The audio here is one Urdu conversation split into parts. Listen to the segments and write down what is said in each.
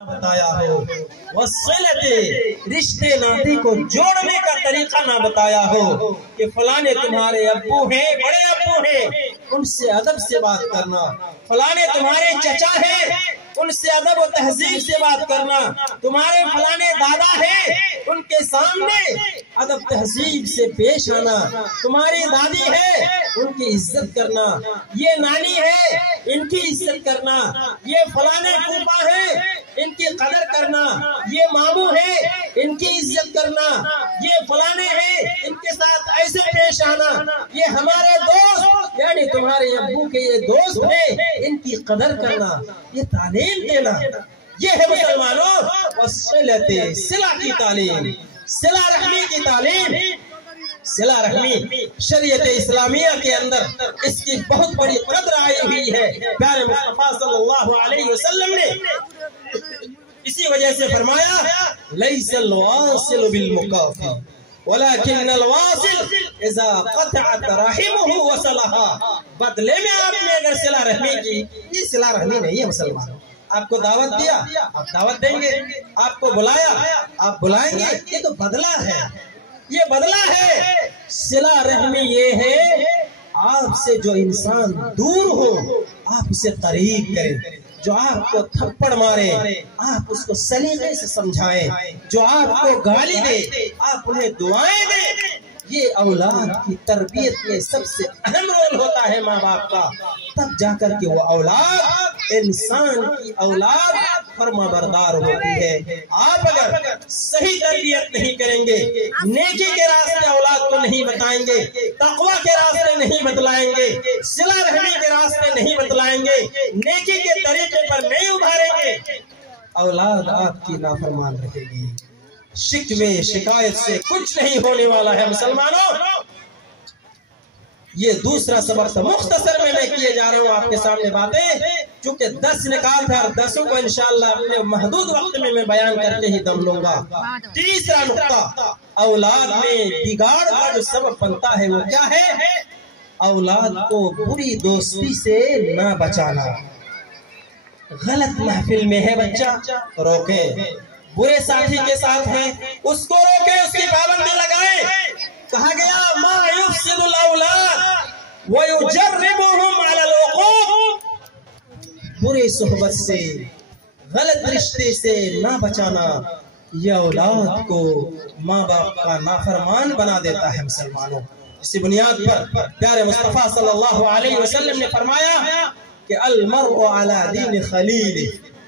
بتایا ہو، وصلت رشتے ناطے کو جوڑنے کا طریقہ نہ بتایا ہو کہ فلانے تمہارے ابو ہیں، بڑے ابو ہیں، ان سے ادب سے بات کرنا، فلانے تمہارے چچا ہیں، ان سے ادب و تہذیب سے بات کرنا، تمہارے فلانے دادا ہیں، ان کے سامنے ادب تہذیب سے پیش آنا، تمہاری دادی ہے ان کی عزت کرنا، یہ نانی ہے ان کی عزت کرنا، یہ فلانے پھوپھا ہیں ان کی قدر کرنا، یہ ماموں ہیں ان کی عزت کرنا، یہ فلانے ہیں ان کے ساتھ ایسے پیش آنا، یہ ہمارے دوست یعنی تمہارے ابو کے یہ دوست ہیں ان کی قدر کرنا، یہ تعلیم دینا، یہ ہے مسلمانوں وصلت صلہ کی تعلیم، صلہ رحمی کی تعلیم۔ صلہ رحمی شریعت اسلامیہ کے اندر اس کی بہت بڑی قدر آئی ہوئی ہے۔ پیارے مصطفیٰ صلی اللہ علیہ وسلم نے اسی وجہ سے فرمایا لیس الواصل بالمکافی ولكن الواصل اذا قطعت رحمه وصلها۔ بدلے میں آپ نے اگر صلہ رحمی کی، یہ صلہ رحمی نہیں ہے مسلمانوں، آپ کو دعوت دیا آپ دعوت دیں گے، آپ کو بلایا آپ بلائیں گے، یہ تو بدلہ ہے، یہ بدلہ ہے۔ صلہ رحمی یہ ہے آپ سے جو انسان دور ہو آپ اسے قریب کریں، جو آپ کو تھپڑ مارے آپ اس کو سلیقے سے سمجھائیں، جو آپ کو گالی دے آپ انہیں دعائیں دیں۔ یہ اولاد کی تربیت میں سب سے اہم رول ہوتا ہے ماں باپ کا، تب جا کر کے وہ اولاد انسان کی اولاد فرما بردار ہوتی ہے۔ آپ اگر صحیح تربیت نہیں کریں گے، نیکی کے راستے اولاد کو نہیں بتائیں گے، تقوی کے راستے نہیں بتلائیں گے، صلہ رحمی کے راستے نہیں بتلائیں گے، نیکی کے طریقے پر نہیں ابھاریں گے، اولاد آپ کی نافرمان رہے گی۔ شکوے شکایت سے کچھ نہیں ہونے والا ہے مسلمانوں۔ یہ دوسرا سبق تھا، مختصر میں کیے جا رہا ہوں آپ کے سامنے باتیں، چونکہ 10 نکال تھے اور 10 کو انشاءاللہ اپنے محدود وقت میں بیان کر کے ہی دم لوں گا۔ تیسرا نقطہ، اولاد میں بگاڑ کا جو سبب بنتا ہے وہ کیا ہے؟ اولاد کو بری دوستی سے نہ بچانا۔ غلط محفل میں ہے بچہ روکیں، برے ساتھی کے ساتھ ہیں اس کو روکیں، اس کی پابندی لگائیں۔ کہا گیا ما یفسد الاولاد ویجربهم علی العقوق، برے صحبت سے غلط رشتے سے نہ بچانا یہ اولاد کو ماں باپ کا نافرمان بنا دیتا ہے مسلمانوں۔ اسی بنیاد پر پیارے مصطفیٰ صلی اللہ علیہ وسلم نے فرمایا کہ المرء علی دین خلیل،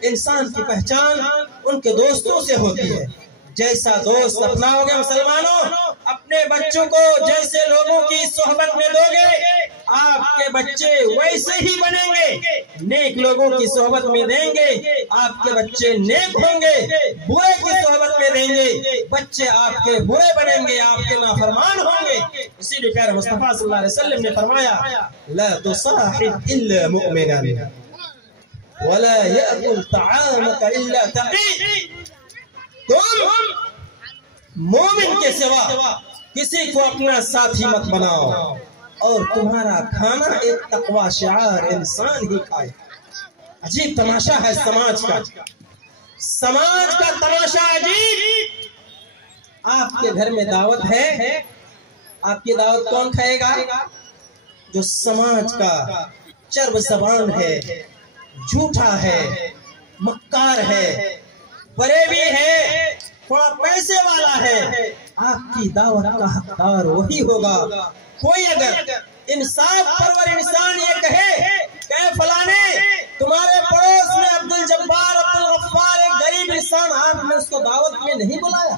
انسان کی پہچان ان کے دوستوں سے ہوتی ہے۔ جیسا دوست اپناؤ گے مسلمانوں، اپنے بچوں کو جیسے لوگوں کی صحبت میں دو گے آپ کے بچے ویسے ہی بنیں گے، نیک لوگوں کی صحبت میں دیں گے آپ کے بچے نیک ہوں گے، برے کی صحبت میں دیں گے بچے آپ کے برے بنیں گے، آپ کے نافرمان ہوں گے۔ اسی لیے پیارے مصطفیٰ صلی اللہ علیہ وسلم نے فرمایا لا تصاحب الا مؤمنا ولا يأكل طعامك الا تقي، تم مومن کے سوا کسی کو اپنا ساتھی مت بناؤ اور تمہارا کھانا ایک تقوی شعار انسان ہی کھائے۔ عجیب تماشا ہے سماج کا، سماج کا تماشا عجیب۔ آپ کے گھر میں دعوت ہے، آپ کی دعوت کون کھائے گا؟ جو سماج کا چرب زبان ہے، جھوٹا ہے، مکار ہے، فریبی ہے، تھوڑا پیسے والا ہے، آپ کی دعوت کا حقدار وہی ہوگا۔ کوئی اگر انصاف پرور انسان یہ کہے کہ فلانے تمہارے پڑوس میں عبدالجبار عبدالغفار ایک غریب انسان، آپ نے اس کو دعوت میں نہیں بلایا،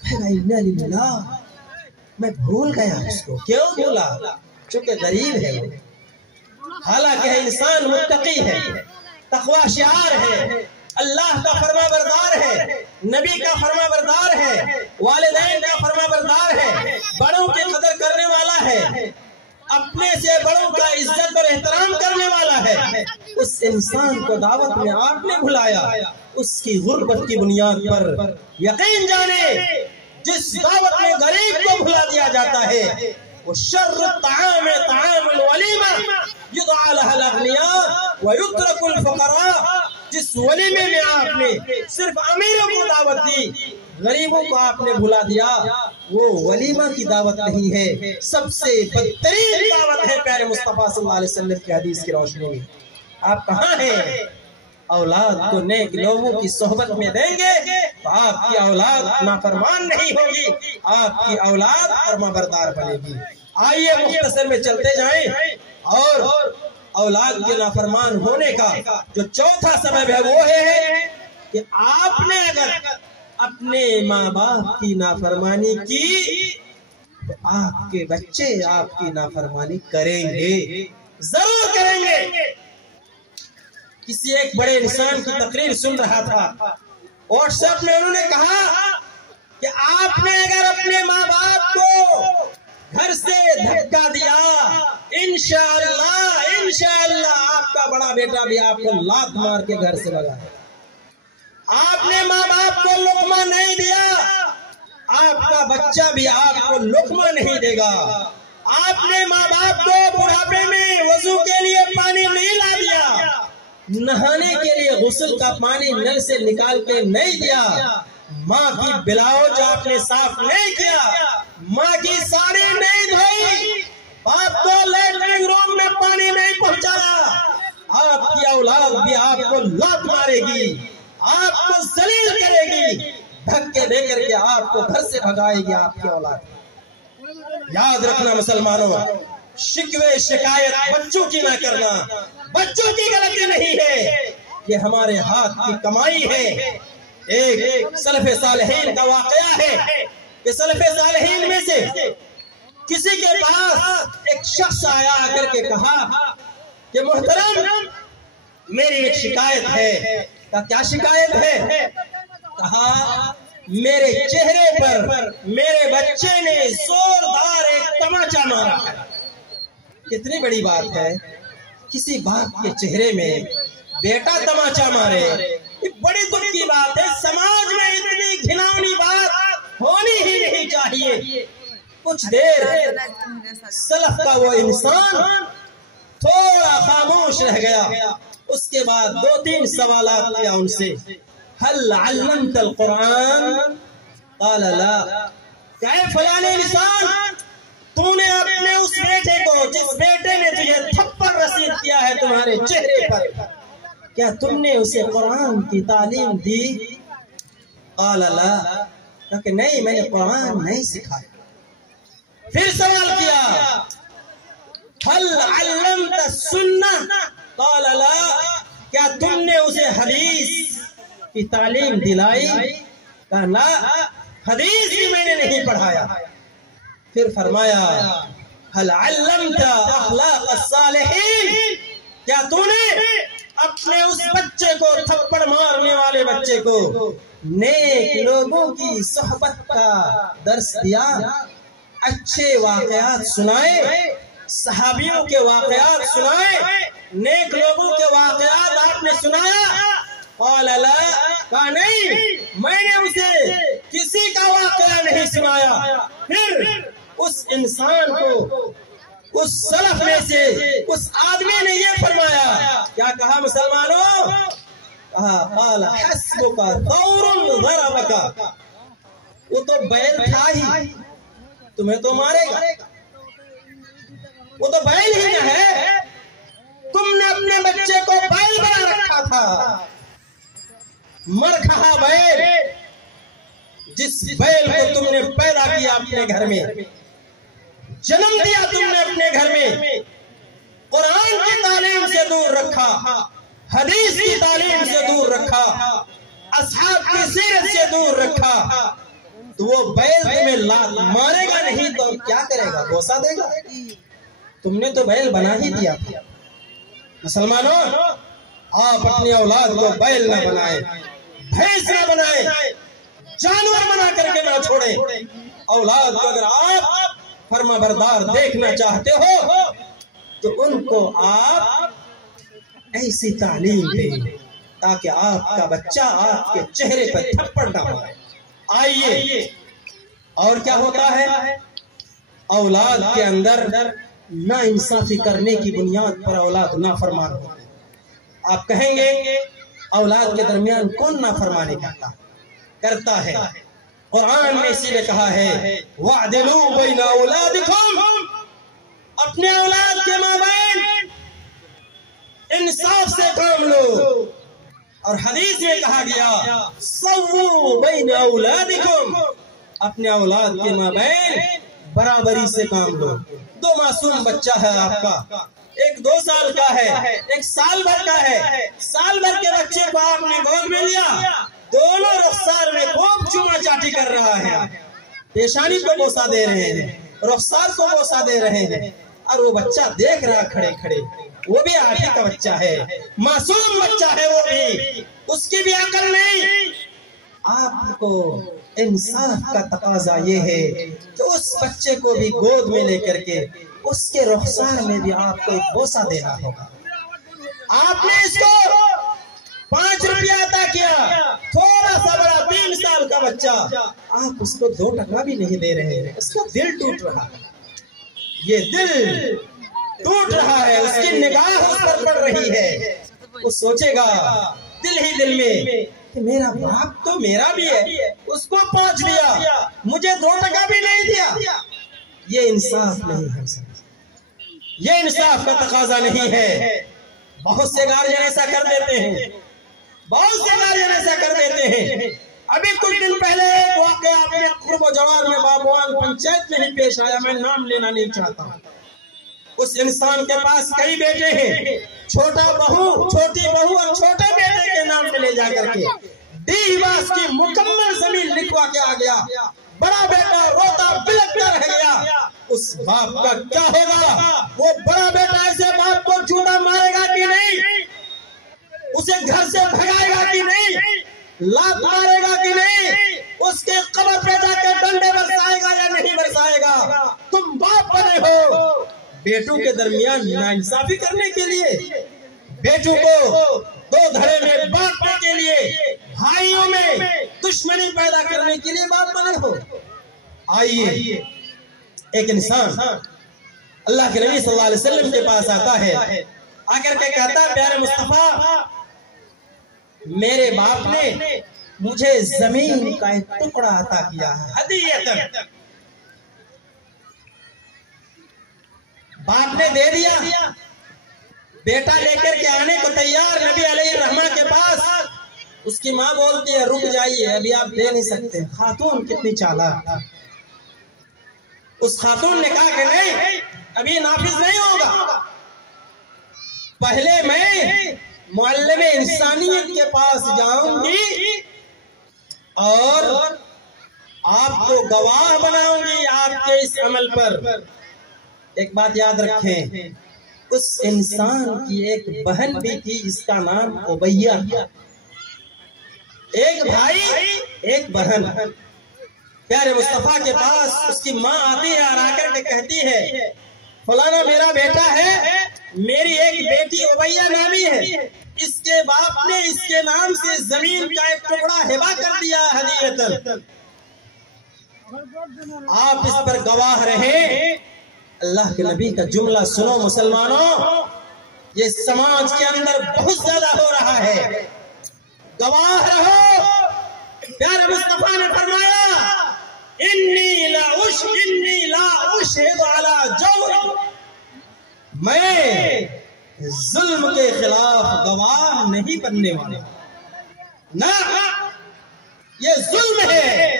کہے گا اِنَّا لِلَّهِ، میں بھول گیا اس کو۔ کیوں بھولا؟ چونکہ غریب ہے وہ، حالانکہ انسان متقی ہے، تقوی شعار ہے، اللہ کا فرما بردار ہے، نبی کا فرما بردار ہے، والدین کا فرما بردار ہے، بڑوں کی قدر کرنے والا ہے، اپنے سے بڑوں کا عزت اور احترام کرنے والا ہے۔ اس انسان کو دعوت میں آپ نے بھلایا، اس کی غربت کی بنیاد پر یقین جانے جس دعوت میں غریب کو بھلا دیا جاتا ہے وہ شر الطعام طعام الولیمہ یدعا لها الاغنیاء ویترک الفقراء، جس ولیمے میں آپ نے صرف امیروں کو دعوت دی، غریبوں کو آپ نے بھلا دیا، وہ ولیمہ کی دعوت نہیں ہے، سب سے بدترین دعوت ہے پیارے مصطفیٰ صلی اللہ علیہ وسلم کی حدیث کی روشنی میں۔ آپ کہاں ہیں؟ اولاد کو نیک لوگوں کی صحبت میں دیں گے تو آپ کی اولاد نافرمان نہیں ہوگی، آپ کی اولاد فرما بردار بنے گی۔ آئیے مختصر میں چلتے جائیں، اور اولاد کے نافرمان ہونے کا جو چوتھا سبب ہے وہ ہے کہ آپ نے اگر اپنے ماں باپ کی نافرمانی کی تو آپ کے بچے آپ کی نافرمانی کریں گے، ضرور کریں گے۔ کسی ایک بڑے انسان کی تقریر سن رہا تھا، واٹس ایپ میں انہوں نے کہا کہ آپ نے اگر اپنے ماں باپ کو گھر سے دھکا دیا، انشاءاللہ آپ کا بڑا بیٹا بھی آپ کو لات مار کے گھر سے بھگائے۔ آپ نے ماں باپ کو لقمہ نہیں دیا، آپ کا بچہ بھی آپ کو لقمہ نہیں دے گا۔ آپ نے ماں باپ کو بڑھاپے میں وضو کے لیے پانی نہیں لا دیا، نہانے کے لیے غسل کا پانی نل سے نکال کے نہیں دیا، ماں کی بلاؤج آپ نے صاف نہیں کیا، ماں کی ساڑی نہیں دھوئی، باپ کو لیٹرنگ روم میں پانی نہیں پہنچایا، آپ کی اولاد بھی آپ کو لات مارے گی، آپ کو ذلیل کرے گی، دھکے دے کر کے آپ کو گھر سے بھگائے گی آپ کی اولاد۔ یاد رکھنا مسلمانوں، شکوے شکایت بچوں کی نہ کرنا، بچوں کی غلطی نہیں ہے، یہ ہمارے ہاتھ کی کمائی ہے۔ ایک سلف صالحین کا واقعہ ہے کہ سلف صالحین میں سے کسی کے پاس ایک شخص آیا کر کے کہا کہ محترم میری ایک شکایت ہے۔ کہا کیا شکایت ہے؟ کہا میرے چہرے پر میرے بچے نے زوردار ایک تماچا مارا ہے۔ کتنی بڑی بات ہے، کسی باپ کے چہرے میں بیٹا تماچا مارے، یہ بڑی دکھ کی بات ہے۔ سماج میں اتنی گھناؤنی بات ہونی ہی نہیں چاہیے۔ کچھ دیر سلف کا وہ انسان تھوڑا خاموش رہ گیا، اس کے بعد دو تین سوالات کیا ان سے۔ هل علمت القرآن؟ قال لا۔ کہ فلانے انسان، تو نے اپنے اس بیٹے کو جس بیٹے نے تجھے تھپڑ رسید کیا ہے تمہارے چہرے پر، کیا تم نے اسے قرآن کی تعلیم دی؟ قال لا۔ کہ نہیں، میں نے قرآن نہیں سکھایا۔ پھر سوال کیا هل علمت السنہ؟ قال لا۔ کیا تم نے اسے حدیث کی تعلیم دلائی؟ کہا لا، حدیث بھی میں نے نہیں پڑھایا۔ پھر فرمایا هل علمت اخلاق الصالحین؟ کیا تو نے اپنے اس بچے کو، تھپڑ مارنے والے بچے کو، نیک لوگوں کی صحبت کا درس دیا، اچھے واقعات سنائے، صحابیوں کے واقعات سنائے، نیک لوگوں کے واقعات آپ نے سنایا؟ قال لا۔ کہا نہیں، میں نے اسے کسی کا واقعہ نہیں سنایا۔ پھر اس انسان کو، اس سلف میں سے اس آدمی نے یہ فرمایا، کیا کہا مسلمانوں؟ کہا قال حسبک ثور ضربک۔ وہ تو بیل تھا ہی، تمہیں تو مارے گا، وہ تو بیل ہی نہ ہے، تم نے اپنے بچے کو بیل بنا رکھا تھا۔ مر کھا بیل، جس بیل کو تم نے پیدا کیا اپنے گھر میں، جنم دیا تم نے اپنے گھر میں، قرآن کی تعلیم سے دور رکھا، حدیث کی تعلیم سے دور رکھا، اصحاب کی سیرت سے دور رکھا، تو وہ بیل تمہیں لات مارے گا نہیں تو کیا کرے گا؟ بوسہ دے گا؟ تم نے تو بیل بنا ہی دیا تھا۔ مسلمانوں، آپ اپنی اولاد کو بیل نہ بنائیں، بھینس نہ بنائیں، جانور بنا کر کے نہ چھوڑیں۔ اولاد کو اگر آپ فرما بردار دیکھنا چاہتے ہو تو ان کو آپ ایسی تعلیم دیں تاکہ آپ کا بچہ آپ کے چہرے پر تھپڑ نہ مارے۔ آئیے، اور کیا ہوتا ہے؟ اولاد کے اندر نا انصافی کرنے کی بنیاد پر اولاد نافرمان ہوتے ہیں۔ آپ کہیں گے اولاد کے درمیان کون نافرمانی کرتا ہے؟ قرآن میں اسی نے کہا ہے وَعْدِلُوا بَيْنَ أَوْلَادِكُمْ، اپنے اولاد کے مابین انصاف سے کام لو۔ اور حدیث میں کہا گیا سَوُّوا بَيْنَ أَوْلَادِكُمْ، اپنے اولاد کے مابین برابری سے کام لو۔ دو معصوم بچہ ہے آپ کا، ایک 2 سال کا ہے، ایک سال بھر کا ہے۔ سال بھر کے بچے کو آپ نے گود میں لیا، دونوں رخسار میں خوب چوما چاٹی کر رہا ہے، پیشانی کو بوسا دے رہے ہیں، رخسار کو بوسا دے رہے ہیں، اور وہ بچہ دیکھ رہا کھڑے کھڑے، وہ بھی آپ ہی کا بچہ ہے، معصوم بچہ ہے وہ بھی، اس کی بھی عقل نہیں۔ آپ کو انصاف کا تقاضا یہ ہے کہ اس بچے کو بھی گود میں لے کر کے اس کے رخسار میں بھی آپ کو ایک بوسا دینا ہوگا۔ آپ نے اس کو 5 روپیہ عطا کیا، تھوڑا سا بڑا 3 سال کا بچہ، آپ اس کو 2 ٹکا بھی نہیں دے رہے ہیں، اس کا دل ٹوٹ رہا ہے، یہ دل ٹوٹ رہا ہے، اس کی نگاہ اس پر پڑ رہی ہے۔ وہ سوچے گا دل ہی دل میں کہ میرا باپ تو میرا بھی ہے، اس کو 5 دیا، مجھے 2 ٹکا بھی نہیں دیا۔ یہ انصاف نہیں ہے، یہ انصاف کا تقاضا نہیں ہے۔ بہت سے گارجن ایسا کر دیتے ہیں، بہت سے گارجن ایسا کر دیتے ہیں۔ ابھی کچھ دن پہلے ایک واقعہ اپنے قرب و جوار میں بابوان پنچایت میں ہی پیش آیا، میں نام لینا نہیں چاہتا۔ اس انسان کے پاس کئی بیٹے ہیں، چھوٹا بہو، چھوٹی بہو اور چھوٹے بیٹے کے نام میں لے جا کر کے دیواس کی مکمل زمین لکھوا کے آ گیا۔ بڑا بیٹا روتا بلکتا رہ گیا۔ اس باپ کا کیا ہوگا؟ وہ بڑا بیٹا ایسے باپ کو جوتا مارے گا کہ نہیں؟ اسے گھر سے بھگائے گا کہ نہیں؟ لات مارے گا کہ نہیں؟ اس کے قبر پہ جا کے ڈنڈے برسائے گا یا نہیں برسائے گا؟ تم باپ بنے ہو بیٹوں کے درمیان ناانصافی کرنے کے لیے، بیٹوں کو 2 دھڑے میں بانٹنے کے لیے، بھائیوں میں دشمنی پیدا کرنے کے لیے باپ بنے ہو۔ آئیے ایک انسان اللہ کے نبی صلی اللہ علیہ وسلم کے پاس آتا ہے، آ کر کے کہتا ہے پیارے مصطفیٰ میرے باپ نے مجھے زمین کا ایک ٹکڑا عطا کیا ہے ہدیۃً، باپ نے دے دیا۔ بیٹا لے کر کے آنے کو تیار نبی علیہ الرحمہ کے پاس، اس کی ماں بولتی ہے رک جائیے ابھی آپ دے نہیں سکتے۔ خاتون کتنی چالاک، اس خاتون نے کہا کہ نہیں ابھی نافذ نہیں ہوگا، پہلے میں معلم انسانیت کے پاس جاؤں گی اور آپ کو گواہ بناؤں گی آپ کے اس عمل پر۔ ایک بات یاد رکھیں، اس انسان کی ایک بہن بھی تھی جس کا نام عبیہ، ایک بھائی ایک بہن۔ پیارے مصطفیٰ کے پاس اس کی ماں آتی ہے اور آ کر کے کہتی ہے فلانا میرا بیٹا ہے، میری ایک بیٹی عبیہ نامی ہے، اس کے باپ نے اس کے نام سے زمین کا ایک ٹکڑا ہبہ کر دیا ہدیۃً، آپ اس پر گواہ رہیں۔ اللہ کے نبی کا جملہ سنو مسلمانوں، یہ سماج کے اندر بہت زیادہ ہو رہا ہے، گواہ رہو۔ پیارے مصطفیٰ نے فرمایا انی لا اشہد علی جور، میں ظلم کے خلاف گواہ نہیں بننے والا، نہ یہ ظلم ہے،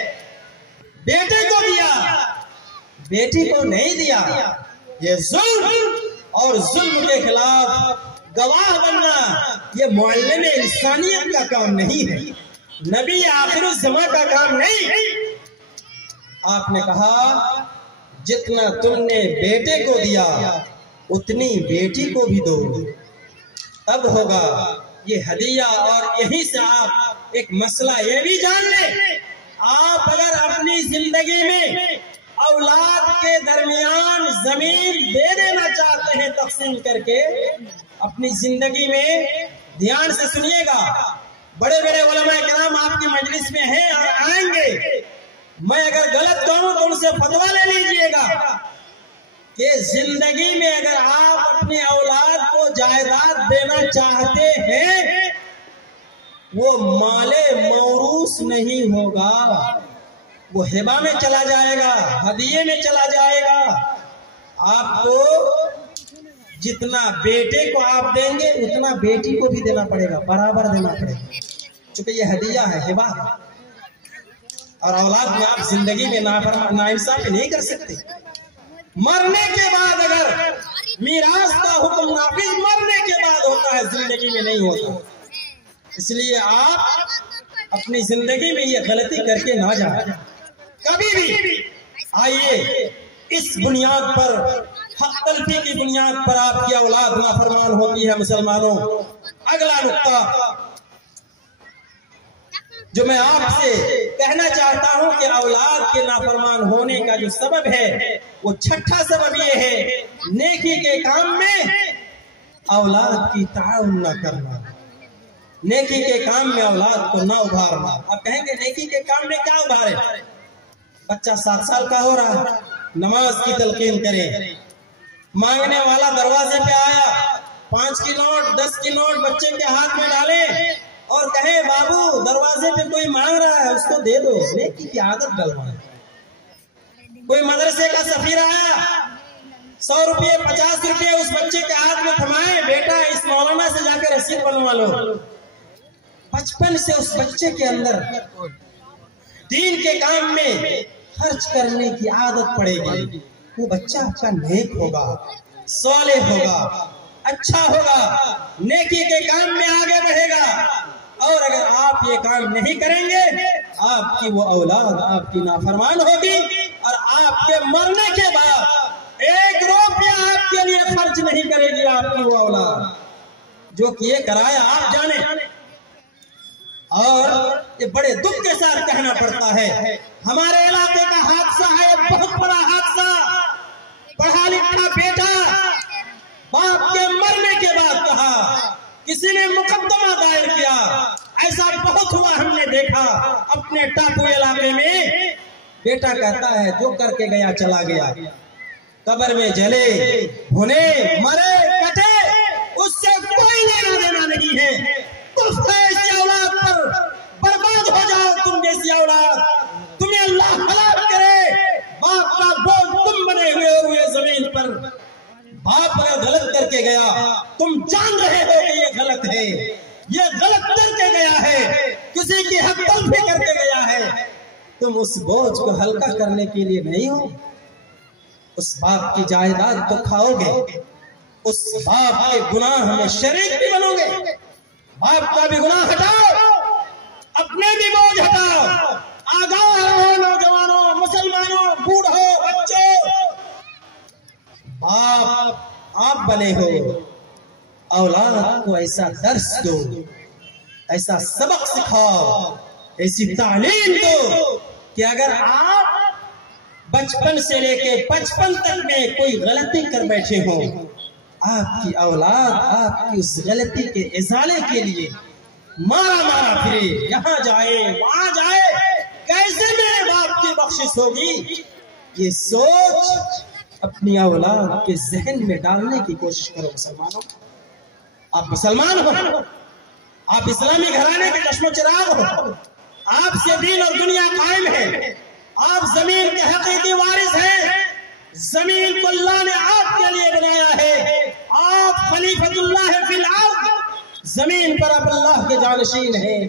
بیٹے کو دیا بیٹی کو نہیں دیا، یہ ظلم، اور ظلم کے خلاف گواہ بننا یہ معلم انسانیت کا کام نہیں ہے، نبی آخر الزمان کا کام نہیں۔ آپ نے کہا جتنا تم نے بیٹے کو دیا اتنی بیٹی کو بھی دو، تب ہوگا یہ ہدیہ۔ اور یہیں سے آپ ایک مسئلہ یہ بھی جان لیں، آپ اگر اپنی زندگی میں اولاد کے درمیان زمین دے دینا چاہتے ہیں تقسیم کر کے، اپنی زندگی میں دھیان سے سنیے گا، بڑے بڑے علماء کرام آپ کی مجلس میں ہیں اور آئیں گے، میں اگر غلط کروں تو ان سے فتویٰ لے لیجئے گا کہ زندگی میں اگر آپ اپنی اولاد کو جائیداد دینا چاہتے ہیں وہ مالے موروث نہیں ہوگا، وہ ہبہ میں چلا جائے گا، ہدیے میں چلا جائے گا۔ آپ کو جتنا بیٹے کو آپ دیں گے اتنا بیٹی کو بھی دینا پڑے گا، برابر دینا پڑے گا، چونکہ یہ ہدیہ ہے، ہبہ ہے۔ اور اولاد میں آپ زندگی میں ناانصافی نہیں کر سکتے۔ مرنے کے بعد اگر میراث کا حکم نافذ مرنے کے بعد ہوتا ہے، زندگی میں نہیں ہوتا۔ اس لیے آپ اپنی زندگی میں یہ غلطی کر کے نہ جائیں کبھی بھی۔ آئیے اس بنیاد پر، حق تلفی کی بنیاد پر آپ کی اولاد نافرمان ہوتی ہے مسلمانوں۔ اگلا نقطہ جو میں آپ سے کہنا چاہتا ہوں کہ اولاد کے نافرمان ہونے کا جو سبب ہے، وہ چھٹا سبب یہ ہے، نیکی کے کام میں اولاد کی تعاون نہ کرنا، نیکی کے کام میں اولاد کو نہ ابھارنا۔ آپ کہیں گے نیکی کے کام میں کیا ابھارے؟ بچہ 7 سال کا ہو رہا ہے، نماز کی تلقین کرے، مانگنے والا دروازے پہ آیا، 5 کی نوٹ 10 کی نوٹ بچے کے ہاتھ میں ڈالے اور کہے بابو دروازے پہ کوئی مانگ رہا ہے اس کو دے دو، نیکی کی عادت ڈلوائے۔ کوئی مدرسے کا سفیر آیا، 100 روپے 50 روپے اس بچے کے ہاتھ میں تھمائے، بیٹا اس مولانا سے جا کے رسید بنوا لو۔ بچپن سے اس بچے کے اندر دین کے کام میں خرچ کرنے کی عادت پڑے گی، وہ بچہ آپ کا نیک ہوگا، صالح ہوگا، اچھا ہوگا، نیکی کے کام میں آگے بڑھے گا۔ اور اگر آپ یہ کام نہیں کریں گے، آپ کی وہ اولاد آپ کی نافرمان ہوگی، اور آپ کے مرنے کے بعد 1 روپیہ آپ کے لیے خرچ نہیں کرے گی آپ کی وہ اولاد، جو کہ یہ کرایا آپ جانے۔ اور یہ بڑے دکھ کے ساتھ کہنا پڑتا ہے، ہمارے علاقے کا حادثہ ہے، بہت بڑا حادثہ، پڑھا لکھا بیٹا باپ کے مرنے کے بعد کہا، کسی نے مقدمہ دائر کیا، ایسا بہت ہوا، ہم نے دیکھا اپنے ٹاپو علاقے میں۔ بیٹا کہتا ہے جو کر کے گیا چلا گیا، قبر میں جلے بھنے مرے کٹے، اس سے کوئی لینا دینا نہیں ہے۔ ایسی اولاد پر برباد ہو جاؤ، تم جیسی اولاد، تمہیں اللہ ہلاک کرے۔ باپ کا بوجھ تم بنے ہوئے زمین پر، باپ اگر غلط کر کے گیا، تم جان رہے ہو کہ یہ غلط ہے، یہ غلط کر کے گیا ہے، کسی کی حق تلفی کر کے گیا ہے، تم اس بوجھ کو ہلکا کرنے کے لیے نہیں ہو، اس باپ کی جائیداد تو کھاؤ گے، اس باپ کے گناہ میں شریک بھی بنو گے۔ باپ کا بھی گناہ ہٹاؤ، اپنے بھی بوجھ ہٹاؤ، آگاہ رہو نوجوانوں، مسلمانوں، بوڑھوں، بچوں۔ باپ آپ بنے ہو، اولاد کو ایسا درس دو، ایسا سبق سکھاؤ، ایسی تعلیم دو کہ اگر آپ بچپن سے لے کے 55 تک میں کوئی غلطی کر بیٹھے ہو، آپ کی اولاد آپ کی اس غلطی کے ازالے کے لیے مارا پھرے، یہاں جائے وہاں جائے، کیسے میرے باپ کی بخشش ہوگی؟ یہ سوچ اپنی اولاد کے ذہن میں ڈالنے کی کوشش کرو۔ مسلمانوں، آپ مسلمان ہو، آپ اسلامی گھرانے کے چشم و چراغ ہو، آپ سے دین اور دنیا قائم ہے، آپ زمین کے حقیقی وارث ہیں، زمین کو اللہ نے آپ کے لیے بنایا ہے، آپ خلیفۃ اللہ فی الارض، زمین پر آپ اللہ کے جانشین ہیں،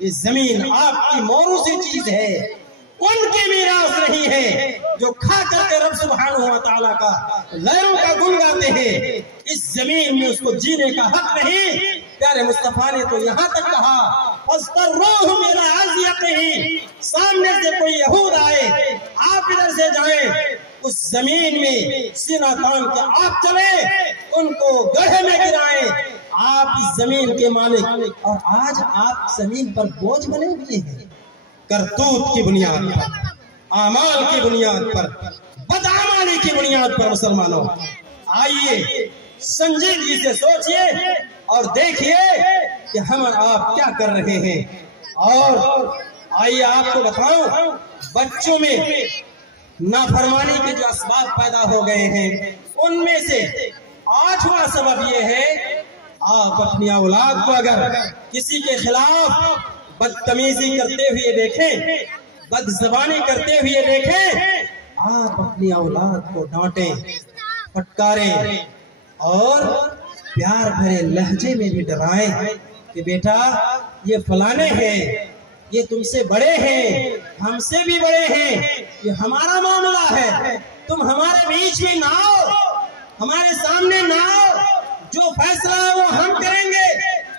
یہ زمین آپ کی موروثی چیز ہے، ان کی میراث نہیں ہے جو کھا کر کے رب سبحانہ و تعالیٰ کا غیروں کا گن گاتے ہیں۔ اس زمین میں اس کو جینے کا حق نہیں۔ پیارے مصطفیٰ نے تو یہاں تک کہا فَاسْتَرُّوهُمْ إِلَىٰ عَزْيَقِهِ، سامنے سے کوئی یہود آئے، آپ ادھر سے جائیں، اس زمین میں سینہ تان کے آپ چلیں، ان کو گڑھے میں گرائیں، آپ اس زمین کے مالک۔ اور آج آپ زمین پر بوجھ بنے ہوئے ہیں، کرتوت کی بنیاد پر، اعمال کی بنیاد پر، بدعمالی کی بنیاد پر۔ مسلمانوں، آئیے سنجیدگی سے سوچئے اور دیکھئے کہ ہم اور آپ کیا کر رہے ہیں۔ اور آئیے آپ کو بتاؤں، بچوں میں نافرمانی کے جو اسباب پیدا ہو گئے ہیں، ان میں سے 8واں سبب یہ ہے، آپ اپنی اولاد کو اگر کسی کے خلاف بدتمیزی کرتے ہوئے دیکھیں، بد زبانی کرتے ہوئے دیکھیں، آپ اپنی اولاد کو ڈانٹیں، پھٹکاریں اور پیار بھرے لہجے میں بھی ڈرائیں کہ بیٹا یہ فلانے ہیں، یہ تم سے بڑے ہیں، ہم سے بھی بڑے ہیں، یہ ہمارا معاملہ ہے، تم ہمارے بیچ میں نہ آؤ، ہمارے سامنے نہ آؤ، جو فیصلہ ہے وہ ہم کریں گے،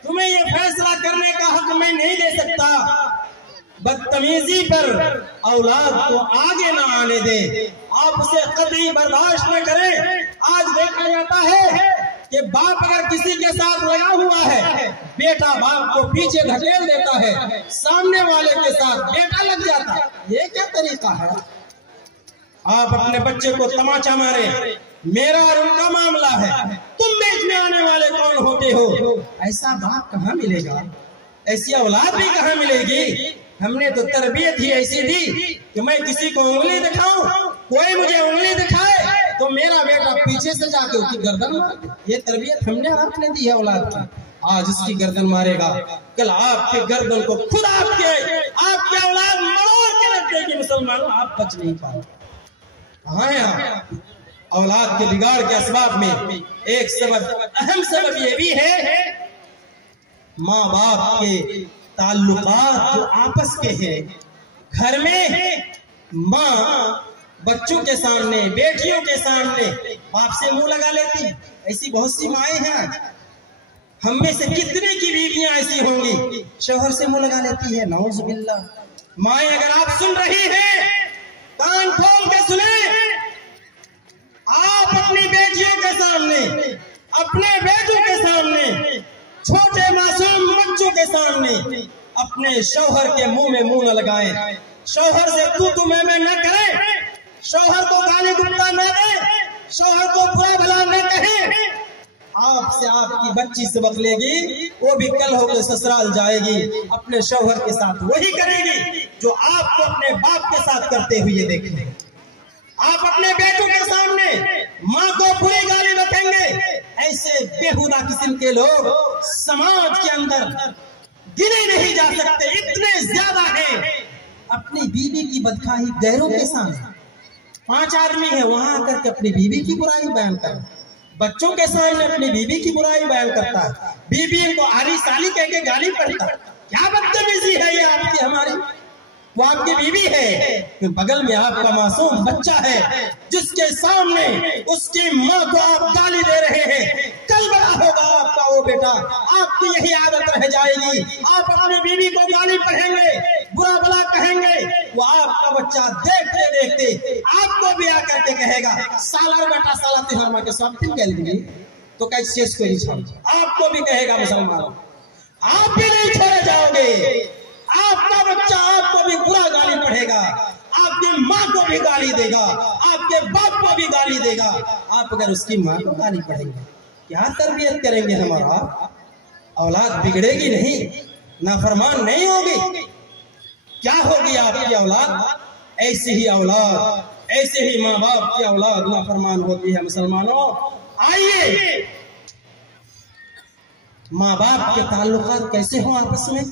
تمہیں یہ فیصلہ کرنے کا حق میں نہیں دے سکتا۔ بدتمیزی پر اولاد کو آگے نہ آنے دیں، آپ اسے قطعی برداشت نہ کریں۔ آج دیکھا جاتا ہے کہ باپ اگر کسی کے ساتھ لگا ہوا ہے، بیٹا باپ کو پیچھے دھکیل دیتا ہے، سامنے والے کے ساتھ بیٹا لگ جاتا ہے۔ یہ کیا طریقہ ہے؟ آپ اپنے بچے کو تماچا مارے، میرا اور ان کا معاملہ ہے، تم بیچ میں آنے والے کون ہوتے ہو؟ ایسا باپ کہاں ملے گا؟ ایسی اولاد بھی کہاں ملے گی؟ ہم نے تو تربیت ہی ایسی دی کہ میں کسی کو انگلی دکھاؤں، کوئی مجھے انگلی دکھائے تو میرا بیٹا پیچھے سے جا کے اس کی گردن مار دے۔ یہ تربیت ہم نے آپ نے دی ہے اولاد کی۔ آج اس کی گردن مارے گا، کل آپ کے گردن کو خود آپ کی اولاد مروڑ کے رکھ دے گی۔ مسلمانوں آپ بچ نہیں پائے۔ کہاں ہیں آپ؟ اولاد کے بگاڑ کے اسباب میں ایک سبب، اہم سبب یہ بھی ہے ماں باپ کے تعلقات جو آپس کے ہیں۔ گھر میں ماں بچوں کے سامنے، بیٹیوں کے سامنے باپ سے منہ لگا لیتی، ایسی بہت سی مائیں ہیں۔ ہم میں سے کتنے کی بیویاں ایسی ہوں گی شوہر سے منہ لگا لیتی ہے؟ نعوذ باللہ۔ مائیں اگر آپ سن رہی ہیں کان کھول کے سنیں، آپ اپنی بیٹیوں کے سامنے، اپنے بیٹوں کے سامنے، چھوٹے معصوم بچوں کے سامنے اپنے شوہر کے منہ میں منہ نہ لگائیں، شوہر سے تو میں نہ کریں، شوہر کو گالی گپتا نہ دیں، شوہر کو برا بھلا نہ کہیں۔ آپ سے آپ کی بچی سبق لے گی، وہ بھی کل ہو کے سسرال جائے گی، اپنے شوہر کے ساتھ وہی کرے گی جو آپ کو اپنے باپ کے ساتھ کرتے ہوئے دیکھیں۔ آپ اپنے بیٹوں کے سامنے ماں کو بری گالی رکھیں گے۔ ایسے بےہودہ قسم کے لوگ سماج کے اندر گنے نہیں جا سکتے، اتنے زیادہ ہیں۔ اپنی بیوی کی بدخواہی غیروں کے سامنے، 5 آدمی ہیں وہاں آ کر کے اپنی بیوی کی برائی بیان کریں، بچوں کے سامنے اپنی بیوی کی برائی بیان کرتا ہے، بیوی کو آلی سالی کہہ کے گالی پڑتا ہے۔ کیا بدتمیزی ہے یہ آپ کی ہماری؟ وہ آپ کی بیوی ہے، بغل میں آپ کا معصوم بچہ ہے جس کے سامنے اس کی ماں کو آپ گالی دے رہے ہیں۔ کل بڑا ہوگا آپ کا وہ بیٹا، آپ کی یہی عادت رہ جائے گی، آپ اپنی بیوی کو گالی پڑھیں گے، برا بلا کہیں گے، وہ آپ کا بچہ دیکھتے دیکھتے آپ کو بھی آ کر کے کہے گا سالار بیٹا سالہ تیہار ماں کے ساتھ پھر گل گئی تو کیسے اس کو نہیں چھوڑ، آپ کو بھی کہے گا مسلمانوں، آپ بھی نہیں چھوڑے جاؤ گے۔ آپ کا بچہ آپ کو بھی برا گالی پڑھے گا، آپ کی ماں کو بھی گالی دے گا، آپ کے باپ کو بھی گالی دے گا۔ آپ اگر اس کی ماں کو گالی پڑھیں گے کیا تربیت کریں گے؟ ہمارا اولاد بگڑے گی نہیں، نافرمان نہیں ہوگی، کیا ہوگی آپ کی اولاد؟ ایسی ہی اولاد، ایسے ہی ماں باپ کی اولاد نافرمان ہوتی ہے۔ مسلمانوں آئیے ماں باپ کے تعلقات کیسے ہوں آپس میں؟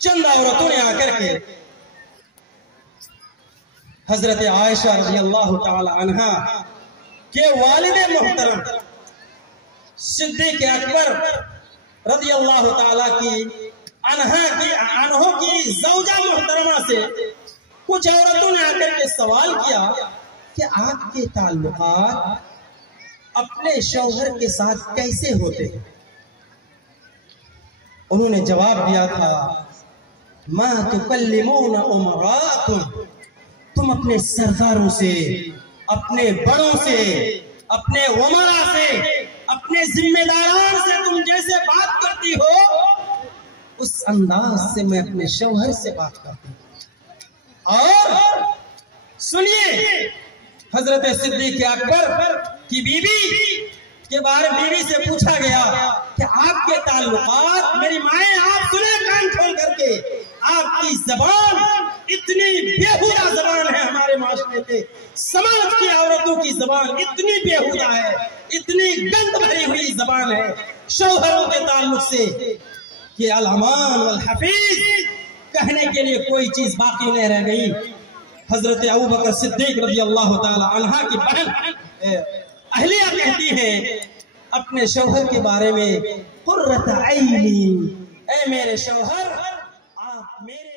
چند عورتوں نے آ کر کے حضرت عائشہ رضی اللہ تعالی عنہا کے والد محترم صدیق اکبر رضی اللہ تعالی عنہ کی زوجہ محترمہ سے کچھ عورتوں نے آ کر کے سوال کیا کہ آپ کے تعلقات اپنے شوہر کے ساتھ کیسے ہوتے ہیں؟ انہوں نے جواب دیا تھا ما تکلمون امراءکم، تم اپنے سرداروں سے، اپنے بڑوں سے، اپنے ومرا سے، اپنے ذمہ داران سے تم جیسے بات کرتی ہو اس انداز سے میں اپنے شوہر سے بات کرتی ہوں۔ اور سنیے حضرت صدیق اکبر کی بیوی کے بارے بیوی سے پوچھا گیا کہ آپ کے تعلقات، میری مائیں آپ سنیں کان کھول کر کے، آپ کی زبان اتنی بےہودہ زبان ہے ہمارے معاشرے کے، سماج کی عورتوں کی زبان اتنی بےہودہ ہے، اتنی گند بھری ہوئی زبان ہے شوہروں کے تعلق سے۔ کہ الامان والحفیظ کہنے کے لیے کوئی چیز باقی نہیں رہ گئی۔ حضرت ابوبکر صدیق رضی اللہ تعالی عنہ کی بہن اہلیہ کہتی ہے اپنے شوہر کے بارے میں قرۃ عینی، اے میرے شوہر آپ میرے